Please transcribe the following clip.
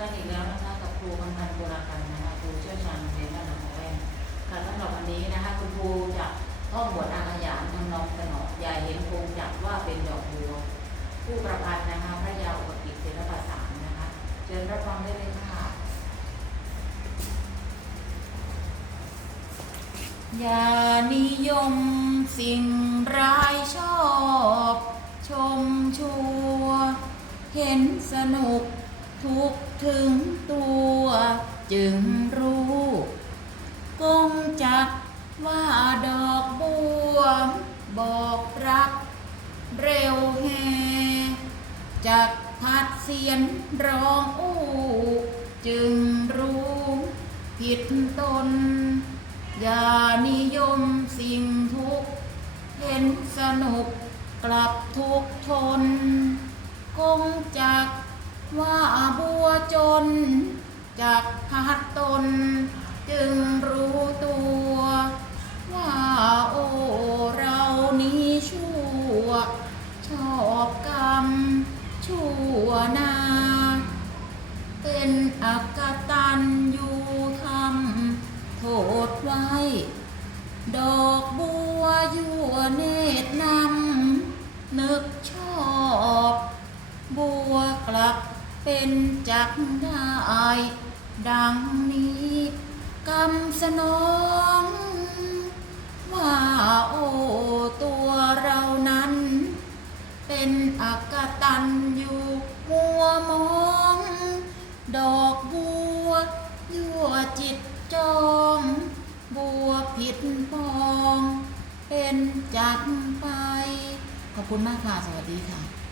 กันอีกแล้วนะคะกับครูคำพันธ์โบราณกันนะคะครูเชี่ยวชาญในด้านของแว่นค่ะสำหรับวันนี้นะคะคุณครูจะท่องบทอาขยานทำนองสนอย่าเห็นคงจักว่าเป็นดอกบัว ผู้ประพันธ์นะคะพระยาอุปกิจศิลปสารนะคะเชิญรับฟังได้เลยค่ะอย่านิยมสิ่งร้ายชอบ ชมชัว เห็นสนุก ทุกถึงตัวจึงรู้กงจักว่าดอกบัว บอกรัก เร็วแฮจักพัดเสียนร้องอู้จึงรู้ผิดตน อย่านิยมสิ่งทุกข์เห็นสนุกกลับทุกทน คงจัก ว่าบัวจนจากพัดตน จึงรู้ตัว ว่าโอ้เรานี้ชั่ว ชอบกรรม ชั่วนา เป็นอักตันอยู่ทำโทษไว้ ดอกบัวยั่วเนตรนำนึกชอบ บัวกลับ เป็นจักได้ดังนี้กำสนองว่าโอ้ตัวเรานั้น เป็นอักตันอยู่หัวมอง ดอกบัวยั่วจิตจองบัวผิดปอง เป็นจักไป ขอบคุณมากค่ะ สวัสดีค่ะ